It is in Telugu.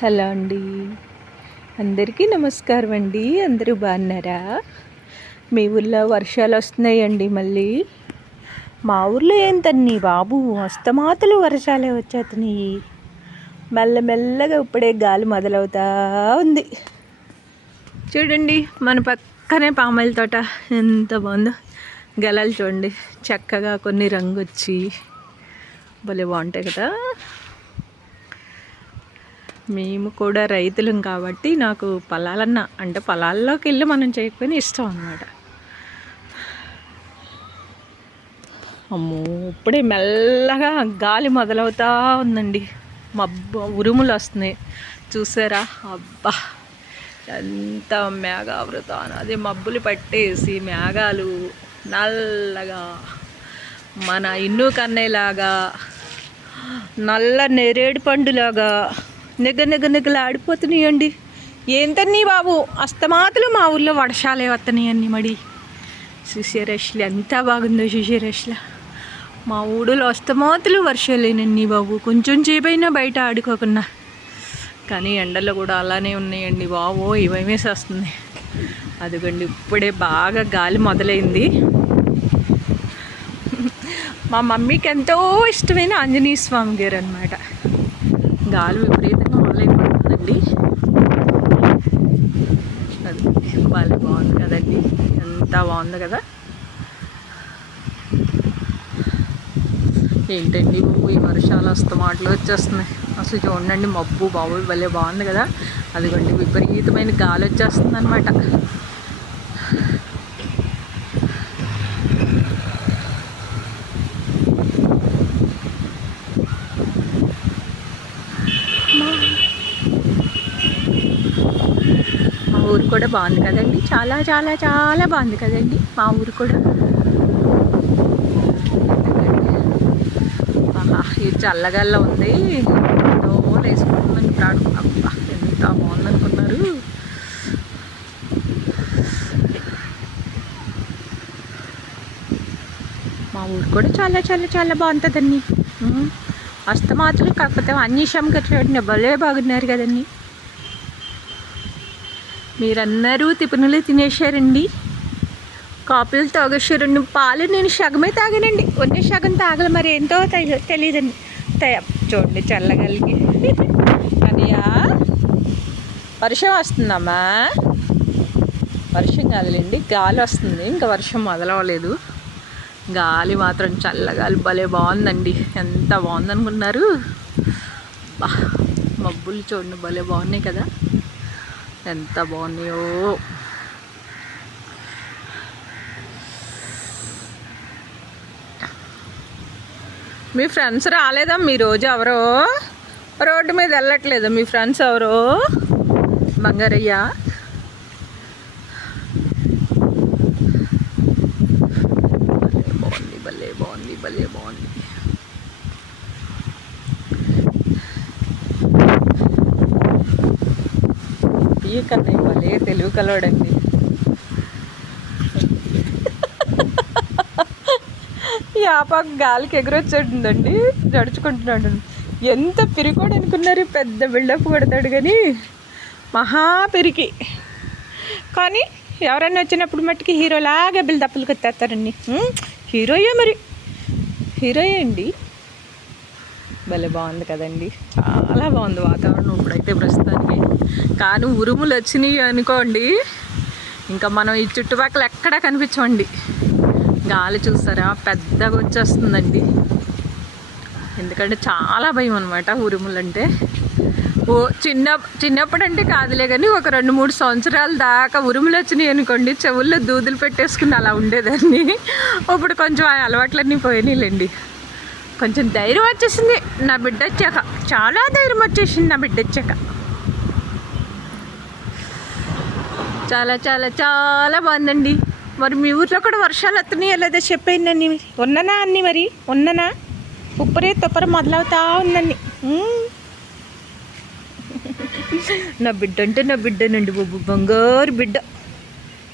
హలో అండి, అందరికీ నమస్కారం అండి. అందరూ బాగున్నారా? మీ ఊళ్ళో వర్షాలు వస్తున్నాయండి. మళ్ళీ మా ఊర్లో ఏంటన్నీ బాబు అస్తమాతలు వర్షాలే వచ్చేస్తున్నాయి. మెల్లమెల్లగా ఇప్పుడే గాలి మొదలవుతా ఉంది. చూడండి, మన పక్కనే పామాయిల తోట ఎంత బాగుందో. గెలలు చూడండి చక్కగా కొన్ని రంగు వచ్చి భలే బాగుంటాయి కదా. మేము కూడా రైతులం కాబట్టి నాకు పొలాలన్నా అంటే పొలాల్లోకి వెళ్ళి మనం చేయకపోయినా ఇష్టం అన్నమాట. అమ్మో, ఇప్పుడే మెల్లగా గాలి మొదలవుతా ఉందండి. ఉరుములు వస్తున్నాయి చూసారా? అబ్బా, ఎంత మేఘావృతం. అదే మబ్బులు పట్టేసి మేఘాలు నల్లగా మన ఇన్ను కన్నయ్యలాగా నల్ల నేరేడు పండులాగా నిగలు ఆడిపోతున్నాయండి. ఏంటన్నీ బాబు అస్తమాతలు మా ఊళ్ళో వర్షాలే వస్తున్నాయండి. మడి శిశిరశ్లు ఎంత బాగుందో. శిశిరశ్ల మా ఊళ్ళో అస్తమాతలు వర్షాలేనండి బాబు. కొంచెం చేపైనా బయట ఆడుకోకుండా. కానీ ఎండలు కూడా అలానే ఉన్నాయండి బాబు. ఇవేమేసేస్తుంది. అదిగండి ఇప్పుడే బాగా గాలి మొదలైంది. మా మమ్మీకి ఎంతో ఇష్టమైన ఆంజనేయ స్వామి గారు అనమాట. గాలి విపరీతంగా మొదలైపోతుందండి. అది బాగా బాగుంది కదండి. ఎంత బాగుంది కదా. ఏంటండి బాబు, ఈ వర్షాలు మాటలు వచ్చేస్తున్నాయి. అసలు చూడండి మబ్బు బాబు భలే బాగుంది కదా. అదిగోండి విపరీతమైన గాలి వచ్చేస్తుంది అనమాట. మా ఊరు కూడా బాగుంది కదండి. చాలా చాలా చాలా బాగుంది కదండి మా ఊరు కూడా. ఈ చల్లగాల్లో ఉంది. డోర్ వేసుకుంటుందని రాడు. అబ్బా, ఎంత బాగుందనుకున్నారు. మా ఊరు కూడా చాలా చాలా చాలా బాగుంటుందండి. అస్తమాతలు కాకపోతే అన్నిషంగా చూడండి భలే బాగున్నారు కదండి. మీరందరూ టిఫిన్లు తినేశారండి, కాఫీలు తాగేశారండి. పాలు నేను సగమే తాగానండి. ఒన్నే సగం తాగలు మరి ఏంటో తెలియదండి. చూడండి చల్లగలిగి. అనియా వర్షం వస్తుందమ్మా. వర్షం కాదులేండి, గాలి వస్తుంది. ఇంకా వర్షం మొదలవలేదు. గాలి మాత్రం చల్లగాలి భలే బాగుందండి. ఎంత బాగుందనుకున్నారు. బా, మబ్బులు చూడండి భలే బాగున్నాయి కదా. ఎంత బాగున్నాయో. మీ ఫ్రెండ్స్ రాలేదా? మీ రోజు ఎవరో రోడ్డు మీద వెళ్ళట్లేదు. మీ ఫ్రెండ్స్ ఎవరో? బంగారయ్య బాగుంది, భలే బాగుంది, భలే బాగుంది. ఈ కన్నయ్య భలే తెలుగు కలవడండి. యాపాకు గాలికి ఎగురొచ్చాడుందండి, నడుచుకుంటున్నాడు. ఎంత పిరికోడు అనుకున్నారు. పెద్ద బిల్డప్ కొడతాడు కానీ మహా పిరికి. కానీ ఎవరైనా వచ్చినప్పుడు మట్టుకి హీరోలాగా బిల్డప్లు కొత్తేస్తారండి. హీరోయే మరి, హీరోయే అండి. భలే బాగుంది కదండి. చాలా బాగుంది వాతావరణం ఇప్పుడైతే ప్రస్తుతానికి. కానీ ఉరుములు వచ్చినాయి అనుకోండి, ఇంకా మనం ఈ చుట్టుపక్కల ఎక్కడా కనిపించమండి. గాలి చూసారా పెద్దగా వచ్చేస్తుందండి. ఎందుకంటే చాలా భయం అనమాట ఉరుములు అంటే. చిన్నప్పుడు అంటే కాదులే కానీ ఒక 2-3 సంవత్సరాల దాకా ఉరుములు వచ్చినాయి అనుకోండి, చెవుల్లో దూదులు పెట్టేసుకుని అలా ఉండేదాన్ని. ఇప్పుడు కొంచెం ఆ అలవాట్లన్నీ పోయినాయిలేండి. కొంచెం ధైర్యం వచ్చేసింది నా బిడ్డ వచ్చాక. చాలా ధైర్యం వచ్చేసింది నా బిడ్డ వచ్చాక. చాలా చాలా చాలా బాగుందండి. మరి మీ ఊర్లో కూడా వర్షాలు వస్తున్నాయో లేదో చెప్పేయండి. ఉన్ననా అన్నీ మరి ఉన్ననా? ఉప్పురే తొప్పర మొదలవుతా ఉందండి. నా బిడ్డ అంటే నా బిడ్డనండి బాబు, బంగారు బిడ్డ.